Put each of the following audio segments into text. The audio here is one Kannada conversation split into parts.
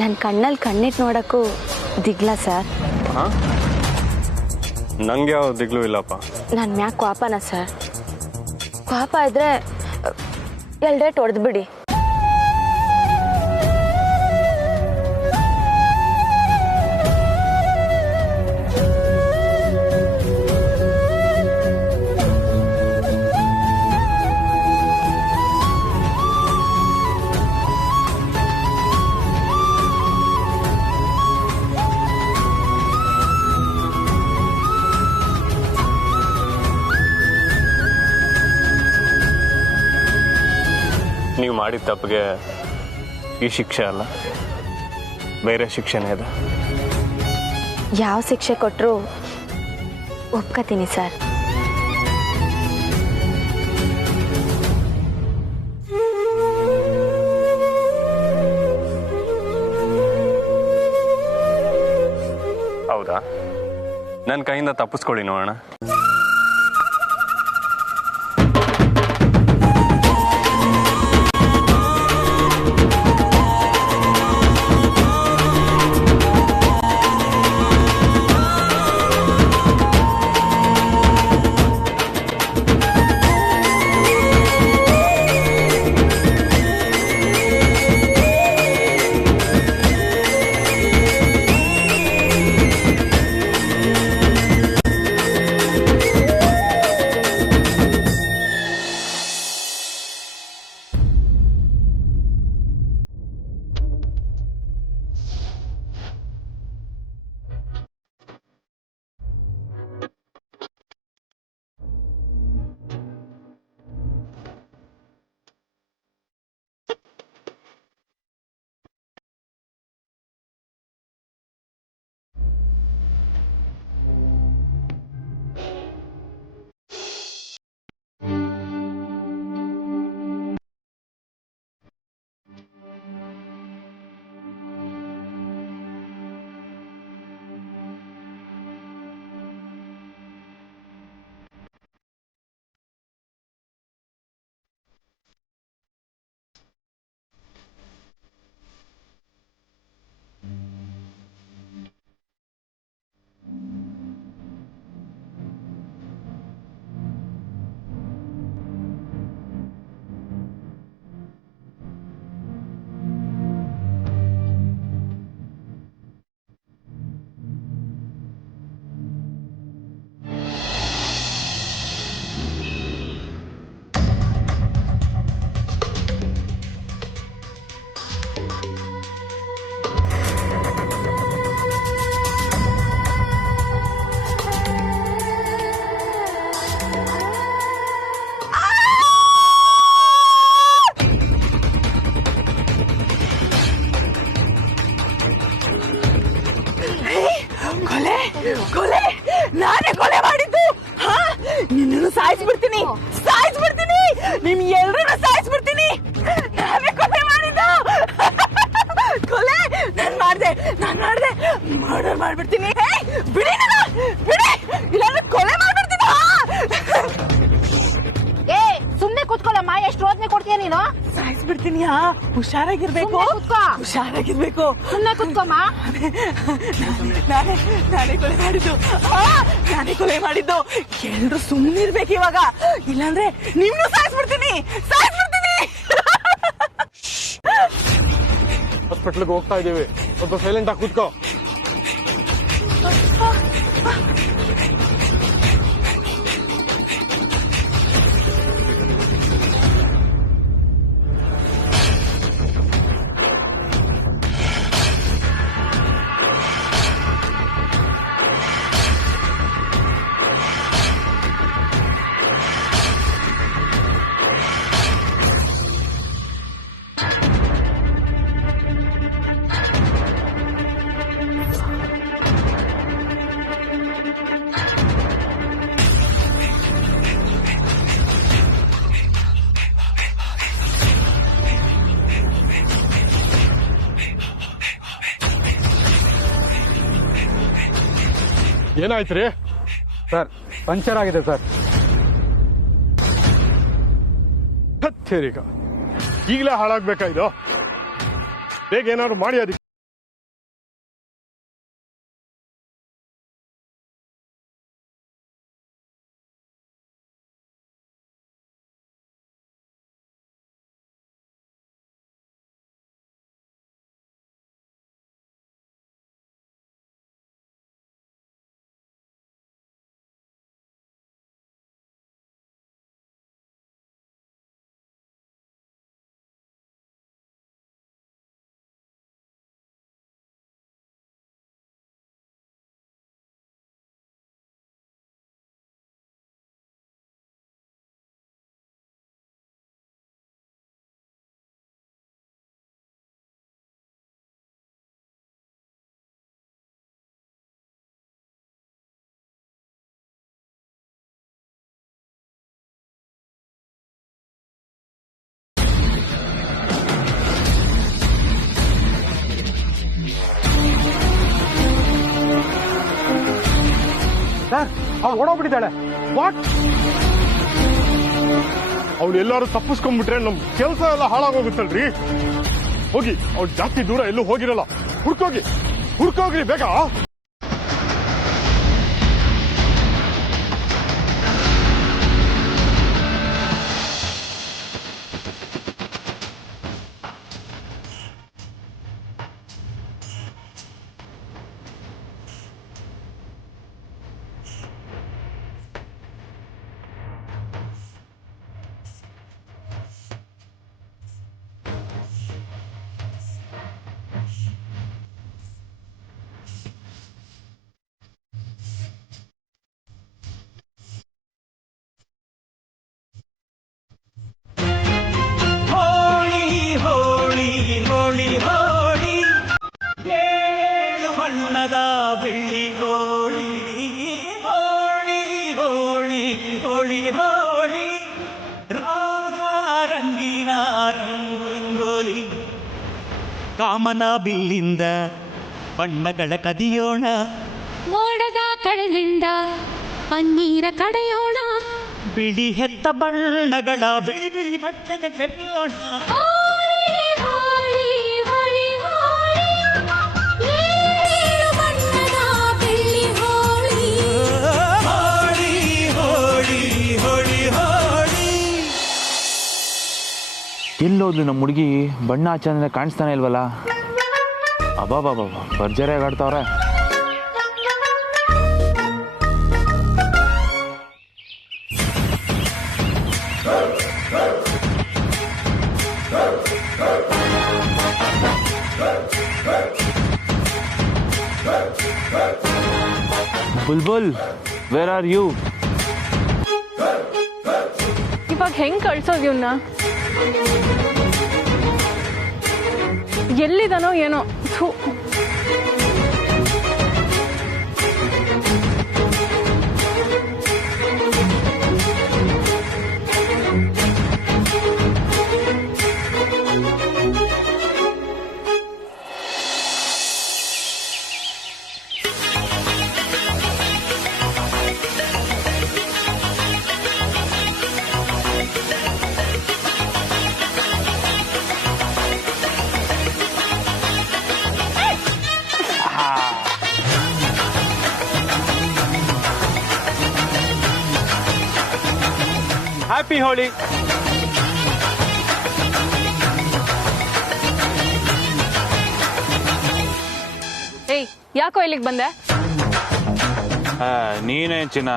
ನನ್ನ ಕಣ್ಣಲ್ಲಿ ಕಣ್ಣಿಟ್ಟು ನೋಡೋಕ್ಕೂ ದಿಗ್ಲ ಸರ್? ನಂಗೆ ಯಾವ ದಿಗ್ಲು ಇಲ್ಲಪ್ಪ. ನನ್ನ ಮ್ಯಾಗ ಕೋಪನ ಸರ್? ಕೋಪ ಇದ್ರೆ ಎಲ್ಡೇಟ್ ಹೊಡೆದು ಬಿಡಿ. ನೀವು ಮಾಡಿದ ತಪ್ಪಿಗೆ ಈ ಶಿಕ್ಷೆ ಅಲ್ಲ, ಬೇರೆ ಶಿಕ್ಷೆನೇ ಇದೆ. ಯಾವ ಶಿಕ್ಷೆ ಕೊಟ್ಟರು ಒಪ್ಕೋತೀನಿ ಸರ್. ಹೌದಾ? ನನ್ನ ಕೈಯಿಂದ ತಪ್ಪಿಸ್ಕೊಳ್ಳಿ ನೋಡೋಣ. ಕೊಲೆ ನಾನೇ ಕೊಲೆ ಮಾಡಿದ್ದು. ನಿನ್ನನ್ನು ಸಾಯಿಸ್ಬಿಡ್ತೀನಿ, ಸಾಯಿಸ್ಬಿಡ್ತೀನಿ, ನಿಮ್ ಎಲ್ರನ್ನ ಸಾಯಿಸ್ಬಿಡ್ತೀನಿ. ನಾನೇ ಕೊಲೆ ಮಾಡಿದ್ದು. ಕೊಲೆ ನಾನ್ ಮಾಡ್ದೆ ಮರ್ಡರ್ ಮಾಡ್ಬಿಡ್ತೀನಿ. ಬಿಡಿ ನನ್ನ, ಬಿಡಿ, ಇಲ್ಲಾಂದ್ರೆ ಕೊಲೆ ಮಾಡ್ಬಿಡ್ತೀನಿ. ಏ ಸುಮ್ನೆ ಕೂತ್ಕೊಳ್ಳಮ್ಮ, ಎಷ್ಟು ರೋದನೆ ಕೊಡ್ತೀಯ ನೀನು? ಸಾಯಿಸ್ಬಿಡ್ತೀನಿ. ಹುಷಾರಾಗಿರ್ಬೇಕು, ಹುಷಾರಾಗಿರ್ಬೇಕು. ಸುಮ್ನೆ ಕೂತ್ಕೊಮ್ಮ. ನಾನೇ ಕೊಲೆ ಮಾಡಿದ್ದು, ನಾನೇ ಕೊಲೆ ಮಾಡಿದ್ದು. ಎಲ್ರು ಸುಮ್ಮನಿರ್ಬೇಕು ಇವಾಗ, ಇಲ್ಲಾಂದ್ರೆ ನಿಮ್ನು ಸಾಯಿಸ್ಬಿಡ್ತೀನಿ, ಸಾಯಿಸ್ಬಿಡ್ತೀನಿ. ಹಾಸ್ಪಿಟ್ಲಿಗೆ ಹೋಗ್ತಾ ಇದೀವಿ, ಸ್ವಲ್ಪ ಸೈಲೆಂಟ್ ಆಗಿ ಕೂತ್ಕೋ. ಏನಾಯ್ತು ರೀ ಸರ್? ಪಂಚರ್ ಆಗಿದೆ ಸರ್. ಹತ್ತೇರೀಗ ಈಗಲೇ ಹಾಳಾಗ್ಬೇಕಾ ಇದು? ಬೇಗ ಏನಾದ್ರು ಮಾಡಿ ಅದಕ್ಕೆ. ಅವ್ಳು ಓಡೋಗ್ಬಿಟ್ಟಿದ್ದಾಳೆ. ವಾಟ್? ಅವ್ಳು ಎಲ್ಲಾರು ತಪ್ಪಿಸ್ಕೊಂಡ್ಬಿಟ್ರೆ ನಮ್ ಕೆಲಸ ಎಲ್ಲ ಹಾಳಾಗೋಗುತ್ತಲ್ರಿ. ಹೋಗಿ, ಅವ್ಳು ಜಾಸ್ತಿ ದೂರ ಎಲ್ಲೂ ಹೋಗಿರಲ್ಲ. ಹುಡ್ಕೋಗ್ರಿ ಬೇಗ. ಬಣ್ಣದ ಬೆಳ್ಳಿ ಹೋಳಿ ಹೋಳಿ ಹೋಳಿ ಹೋಳಿ ಹೋಳಿ ರಾಗ ರಂಗಿನ ರಂಗೋಲಿ ಕಾಮನ ಬಿಲ್ಲಿಂದ ಬಣ್ಣಗಳ ಕದಿಯೋಣ ಮೋಡದ ಕಡಲಿಂದ ಪನ್ನೀರ ಕಡೆಯೋಣ ಬಿಳಿ ಹೆತ್ತ ಬಣ್ಣಗಳ ಬಿಳಿ ಬಟ್ಟೆಗೆ ಕರೆಯೋಣ ಎಲ್ಲೋದ್ಲು ನಮ್ಮ ಹುಡುಗಿ ಬಣ್ಣ ಹಚ್ಚಂದ್ರೆ ಕಾಣಿಸ್ತಾನೆ ಇಲ್ವಲ್ಲ. ಅಬ್ಬಾಬಾಬಾ ಭರ್ಜರಿಯಾಗಿ ಆಡ್ತಾವ್ರೆ. Bulbul, where are you? ಇವಾಗ ಹೆಂಗ್ ಕಳ್ಸೋದು ಇವ್ನ? ಎಲ್ಲಿದಾನೋ ಏನೋ. ಥು. ಹ್ಯಾಪಿ ಹೋಳಿ. ಏಯ್, ಯಾಕೋ ಇಲ್ಲಿಗೆ ಬಂದೆ? ನೀನೇನ್ ಚಿನ್ನ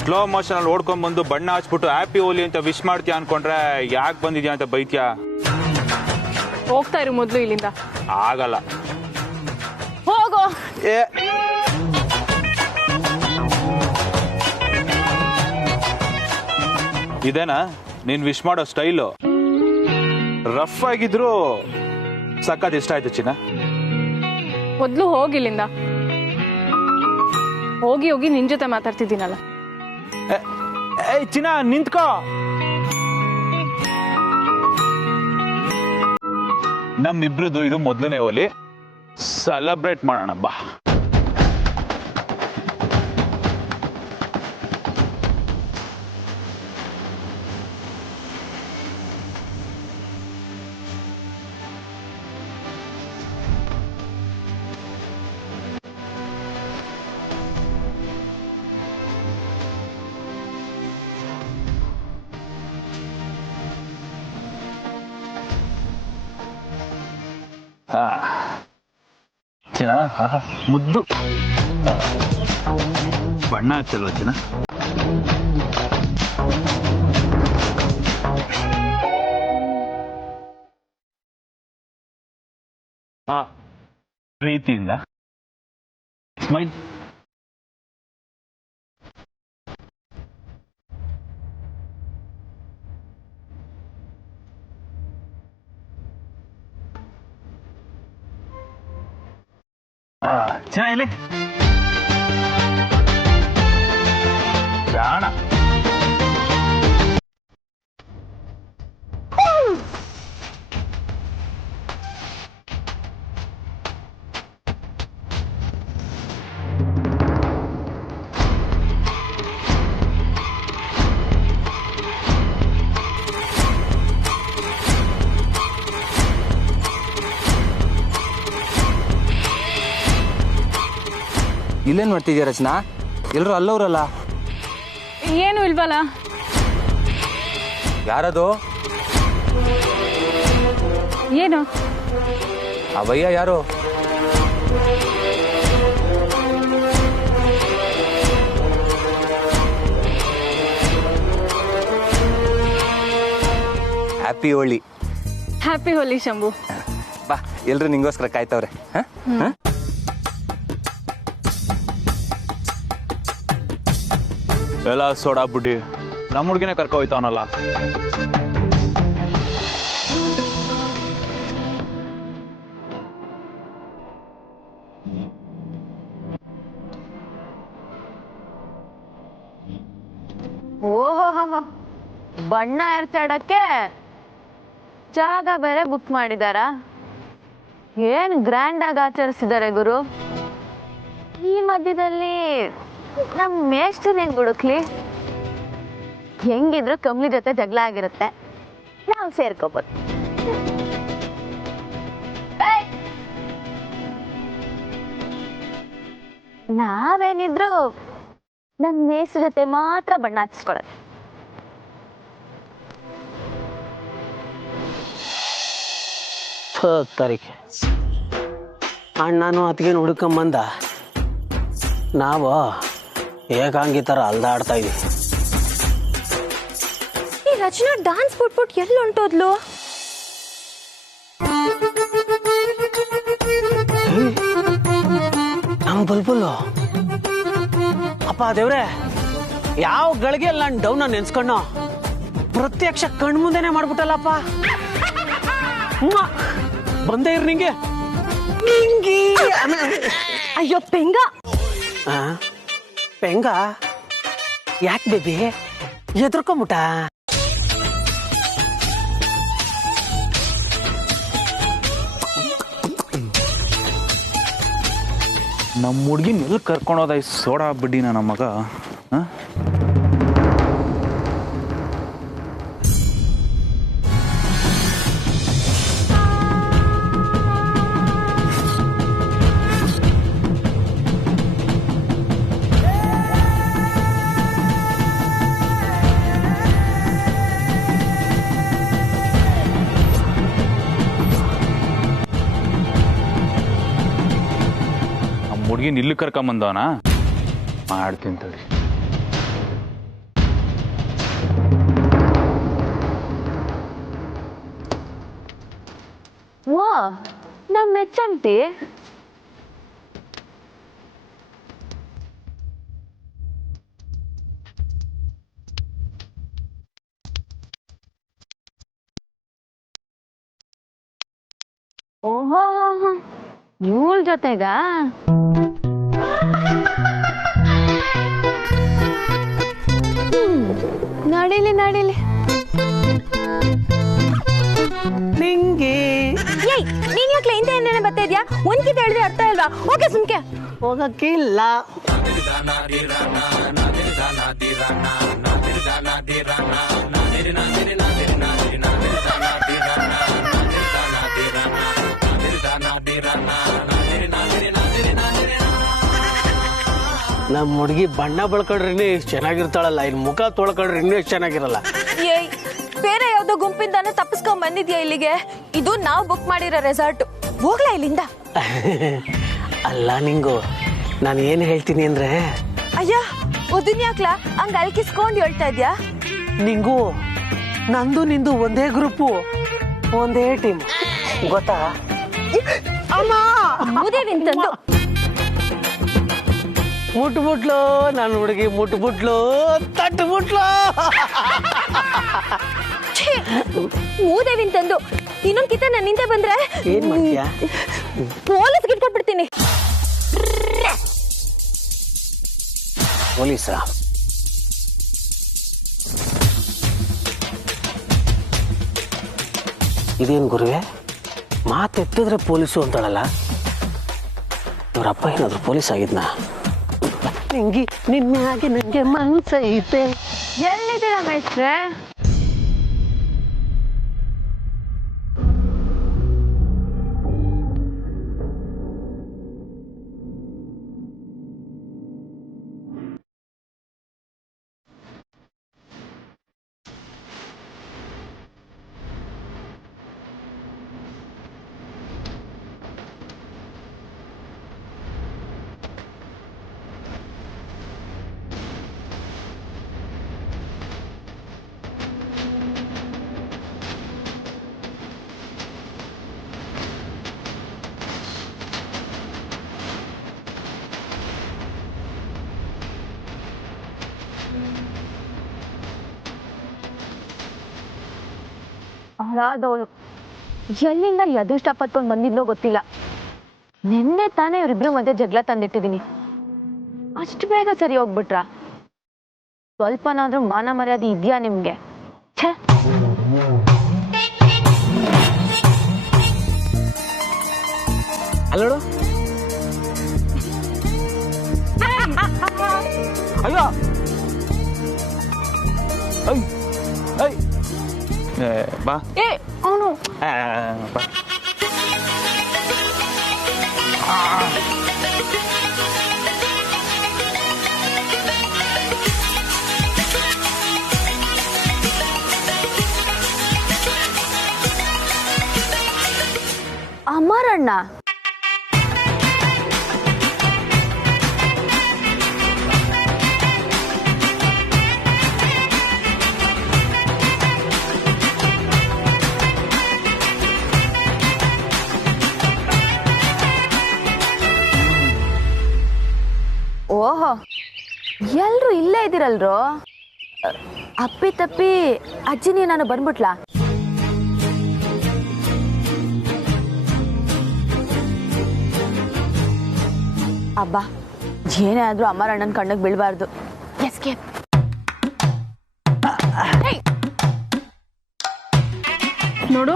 ಸ್ಲೋ ಮೋಷನ್ ಅಲ್ಲಿ ಓಡ್ಕೊಂಡ್ ಬಂದು ಬಣ್ಣ ಹಚ್ಬಿಟ್ಟು ಹ್ಯಾಪಿ ಹೋಲಿ ಅಂತ ವಿಶ್ ಮಾಡ್ತೀಯ ಅನ್ಕೊಂಡ್ರೆ ಯಾಕೆ ಬಂದಿದ್ಯಾ ಅಂತ ಬೈತ್ಯಾ? ಹೋಗ್ತಾ ಇರು ಮೊದ್ಲು ಇಲ್ಲಿಂದ. ಆಗಲ್ಲ. ಹೋಗೋ. ಇದೇನಾ ನೀನ್ ವಿಶ್ ಮಾಡೋ ಸ್ಟೈಲು? ರಫ್ ಆಗಿದ್ರು ಸಖತ್ ಇಷ್ಟ ಆಯ್ತು ಚಿನ್ನ. ಮೊದ್ಲು ಹೋಗಿಲ್ಲಿಂದ. ಹೋಗಿ ಹೋಗಿ ನಿನ್ ಜೊತೆ ಮಾತಾಡ್ತಿದ್ದೀನಲ್ಲ. ಏಯ್ ಚಿನ್ನ ನಿಂತ್ಕೋ. ನಮ್ಮಿಬ್ರದ್ದು ಇದು ಮೊದಲನೇ ಹೋಲಿ, ಸೆಲೆಬ್ರೇಟ್ ಮಾಡೋಣ ಬಾ. ಚಿನ್ನ ಮುದ್ದು ಬಣ್ಣ ಹಚ್ಚಲ್ವ ಚಿನ್ನ? ಪ್ರೀತಿಯಿಂದ ಸ್ಮೈಲ್. ಚೆನ್ನಾಗಿಲ್ಲ ಬೇಡ. ಇಲ್ಲೇನು ಮಾಡ್ತಿದ್ಯಾ ರಚನಾ? ಎಲ್ಲರೂ ಅಲ್ಲವ್ರಲ್ಲ. ಏನು ಇಲ್ವಲ್ಲ. ಯಾರದು? ಏನು? ಅವಯ್ಯ ಯಾರು? ಹ್ಯಾಪಿ ಹೋಳಿ. ಹ್ಯಾಪಿ ಹೋಲಿ ಶಂಭು. ಬಾ, ಎಲ್ರು ನಿಂಗೋಸ್ಕರ ಕಾಯ್ತವ್ರೆ. ಎಲ್ಲ ಸೋಡಾ ಬುಡ್ಡಿ ನಮ್ಮ ಹುಡುಗಿನೇ ಕರ್ಕೊ ಹೋಯ್ತಾವನಲ್ಲ. ಓಹೋ, ಬಣ್ಣ ಎರ್ಚಾಡಕ್ಕೆ ಜಾಗ ಬೇರೆ ಬುಕ್ ಮಾಡಿದಾರ. ಏನ್ ಗ್ರ್ಯಾಂಡ್ ಆಗಿ ಆಚರಿಸಿದ್ದಾರೆ ಗುರು. ಈ ಮಧ್ಯದಲ್ಲಿ ನಮ್ ಮೇಷ್ಟ್ರನ್ನ ಹೆಂಗ್ ಹುಡುಕ್ಲಿ? ಹೆಂಗಿದ್ರು ಕಂಪ್ನಿ ಜೊತೆ ಜಗಳ ಆಗಿರುತ್ತೆ, ನಾವು ಸೇರ್ಕೋಬೋದು. ನಾವೇನಿದ್ರು ನನ್ ಮೇಷ್ಟ್ರ ಜೊತೆ ಮಾತ್ರ ಬಣ್ಣ ಹಚ್ಕೊಳ್ಳೋದು. ತಾರೀಕೆ ಅಣ್ಣನು ಅತ್ತಿಗೆನ ಹುಡ್ಕೊಂಬಂದ, ನಾವು ಏಕಾಂಗಿ ಥರ ಅಲ್ದಾಡ್ತಾ ಇದೀವಿ. ಈ ರಚನಾ ಡಾನ್ಸ್ ಬಿಟ್ಬಿಟ್ಟು ಎಲ್ಲಿ ಹೊಂಟೋದ್ಲು? ನಮ್ಮ ಬುಲ್ಬುಲ್ಲು ಅಪ್ಪ ದೇವ್ರೆ, ಯಾವ ಗಳಿಗೆ ನಾನು ಡೌನ್ ನೆನ್ಸ್ಕೊಂಡು ಪ್ರತ್ಯಕ್ಷ ಕಣ್ಮುಂದೆನೆ ಮಾಡ್ಬಿಟ್ಟಲ್ಲಪ್ಪ. ಬಂದೇ ಇರ್ ನಿಂಗೆ. ಅಯ್ಯೋ ಪೆಂಗ. ಪೆಂಗ ಯಾಕೆ ಬೇಬಿ ಎದ್ರಕೊಂಬಿಟ್ಟ? ನಮ್ಮ ಹುಡುಗಿನ ಎಲ್ಲಿ ಕರ್ಕೊಂಡೋದ ಈ ಸೋಡಾ ಬಡ್ಡಿನ ನಮ್ಮ ಮಗ. ಹುಡುಗಿನ ಇಲ್ಲಿ ಕರ್ಕೊಂಬಂದವನ ಮಾಡ್ತೀನಿ ತಡಿ. ವಾ, ನಮ್ ಮೆಚ್ಚಂತಿ. ಓಹೋ, ಇವಳ ಜೊತೆಗ ನಡೀಲಿ ನಡೀಲಿ. ನಿಂಗೆ ನೀನ್ ಯಾಕೆ ಇಂತ ಏನೇನೆ ಬರ್ತಾ ಇದ್ಯಾ? ಒಂದ್ಕಿತ ಹೇಳಿದ್ರೆ ಅರ್ಥ ಇಲ್ವಾ? ಓಕೆ ಸುಮ್ಕೆ ಹೋಗಕ್ಕಿಲ್ಲ. ನಮ್ಮ ಹುಡುಗಿ ಬಣ್ಣ ಬಳ್ಕೊಂಡ್ರೆ ಇನ್ನೂ ಎಷ್ಟು ಚೆನ್ನಾಗಿರ್ತಾಳಲ್ಲ, ಇನ್ ಮುಖ ತೊಳ್ಕೊಂಡ್ರೆ ಇನ್ನೂ ಎಷ್ಟು ಚೆನ್ನಾಗಿರಲ್ಲ. ಏಯ್, ಬೇರೆ ಯಾವ್ದೋ ಗುಂಪಿಂದಾನು ತಪ್ಪಿಸ್ಕೊಂಡ್ ಬಂದಿದ್ಯಾ ಇಲ್ಲಿಗೆ? ಇದು ನಾವು ಬುಕ್ ಮಾಡಿರೋ ರೆಸಾರ್ಟ್. ಹೋಗ್ಲಾ ಇಲ್ಲಿಂದ. ಅಲ್ಲ ನಿಂಗು, ನಾನು ಏನು ಹೇಳ್ತೀನಿ ಅಂದ್ರೆ, ಅಯ್ಯ ಒದನ್ ಯಾಕ್ಲಾ ಹಂಗ ಅಲ್ಕಿಸ್ಕೊಂಡ್ ಹೇಳ್ತಾ ಇದ್ಯಾ? ನಿಂಗು ನಂದು ನಿಂದು ಒಂದೇ ಗ್ರೂಪು, ಒಂದೇ ಟೀಮ್, ಗೊತ್ತಾ? ಅಮ್ಮ ಮೂದೇವಿಂತಂದು ಮುಟ್ಬಿಟ್ಲು ನನ್ನ ಹುಡುಗಿ, ಮುಟ್ಬಿಟ್ಲು, ತಟ್ಬಿಟ್ಲು. ಮೂದೇವಿಂತಂದು ಇನ್ನೊಂದ್ ಕಿತ ನನ್ನಿಂದ ಬಂದ್ರೆ ಏನ್ ಮಾಡ್ತೀಯ? ಪೊಲೀಸ್ ಗಿಟ್ಕೊಟ್ಬಿಡ್ತೀನಿ. ಪೊಲೀಸ? ಇದೇನು ಗುರುವೆ, ಮಾತೆತ್ತಿದ್ರೆ ಪೊಲೀಸು ಅಂತಾಳಲ್ಲ. ಇವ್ರಪ್ಪ ಏನಾದ್ರು ಪೊಲೀಸ್ ಆಗಿದ್ನ? ನಿಂಗೆ ನಿನ್ನಾಗೆ ನಂಗೆ ಮನ್ಸೈತೆ. ಎಲ್ಲಿದ್ದೀರಾ ಮೈತ್ರೆ? ಹಾಳಾದವಳು ಎಲ್ಲಿಂದ ಅದೃಷ್ಟ ಪತ್ಕೊಂಡು ಬಂದಿದ್ನೋ ಗೊತ್ತಿಲ್ಲ. ನಿನ್ನೆ ತಾನೇ ಇವರಿಬ್ರು ಮಧ್ಯೆ ಜಗಳ ತಂದಿಟ್ಟಿದ್ದೀನಿ. ಅಷ್ಟು ಬೇಗ ಸರಿ ಹೋಗ್ಬಿಟ್ರ? ಸ್ವಲ್ಪನಾದ್ರೂ ಮಾನ ಮರ್ಯಾದೆ ಇದೆಯಾ ನಿಮ್ಗೆ? ಛೇ, ಅಲ್ಲೋಡು. ಅಯ್ಯೋ ಬಾ ಏ ಅವನು ಬಾ. ಅಮರಣ್ಣ. ಓಹೋ, ಎಲ್ರು ಇಲ್ಲೇ ಇದ್ದೀರಲ್ರೋ. ಅಪ್ಪಿ ತಪ್ಪಿ ಅಜ್ಜಿನಿ ನಾನು ಬಂದ್ಬಿಟ್ಲಾ? ಅಬ್ಬಾ, ಏನೇ ಆದ್ರೂ ಅಮರಣ್ಣನ ಕಣ್ಣಿಗೆ ಬೀಳ್ಬಾರ್ದು. ಎಸ್ಕೇಪ್. ನೋಡು,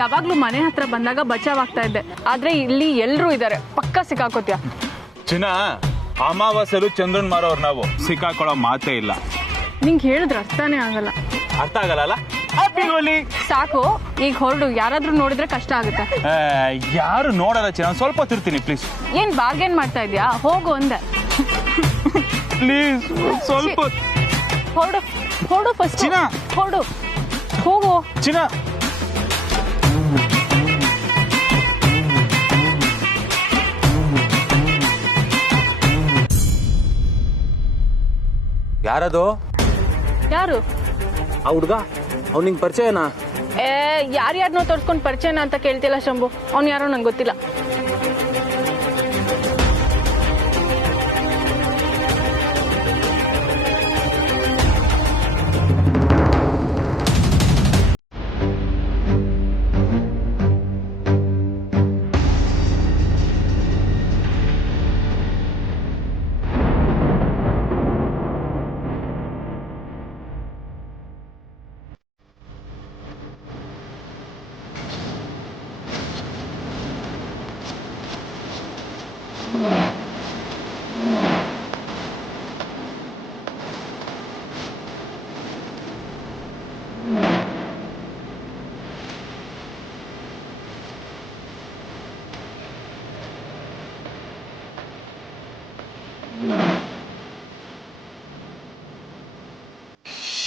ಯಾವಾಗ್ಲೂ ಮನೆ ಹತ್ರ ಬಂದಾಗ ಬಚಾವಾಗ್ತಾ ಇದ್ದೆ, ಆದ್ರೆ ಇಲ್ಲಿ ಎಲ್ರೂ ಇದ್ದಾರೆ, ಪಕ್ಕ ಸಿಕ್ಕಾಕೋತ್ಯಾ. ಚಿನ್ನ, ಅಮಾವಾಸ್ಯರು ಚಂದ್ರನ್ ಮಾರೋರು ನಾವು, ಸಿಕ್ಕಾಕೊಳ್ಳೋ ಮಾತೇ ಇಲ್ಲ. ನಿಂಗೆ ಹೇಳಿದ್ರೆ ಅರ್ಥನೇ ಆಗಲ್ಲ. ಅರ್ಥ ಆಗಲ್ಲ? ಹ್ಯಾಪಿ ಹೋಲಿ. ಸಾಕು, ಈಗ ಹೊರಡು. ಯಾರಾದ್ರೂ ನೋಡಿದ್ರೆ ಕಷ್ಟ ಆಗುತ್ತೆ. ಯಾರು ನೋಡಲ್ಲ ಚಿನ್ನ, ಸ್ವಲ್ಪ ತಿರ್ತೀನಿ ಪ್ಲೀಸ್. ಏನ್ ಬಾರ್ಗೇನ್ ಮಾಡ್ತಾ ಇದ್ಯಾ? ಹೋಗು ಅಂದೆ. ಪ್ಲೀಸ್ ಸ್ವಲ್ಪ. ಹೊರಡು ಹೊರಡು, ಫಸ್ಟ್ ಚಿನ್ನ. ಹೊರಡು, ಹೋಗು. ಚಿನ್ನ, ಯಾರದು? ಯಾರು? ಆ ಹುಡ್ಗ, ಅವ್ನು ನಿಂಗೆ ಪರಿಚಯನಾ? ಯಾರ್ಯಾರನ್ನೋ ತೋರ್ಸ್ಕೊಂಡು ಪರಿಚಯನ ಅಂತ ಕೇಳ್ತಿಲ್ಲ ಶಂಭು. ಅವ್ನು ಯಾರೋ ನಂಗೆ ಗೊತ್ತಿಲ್ಲ.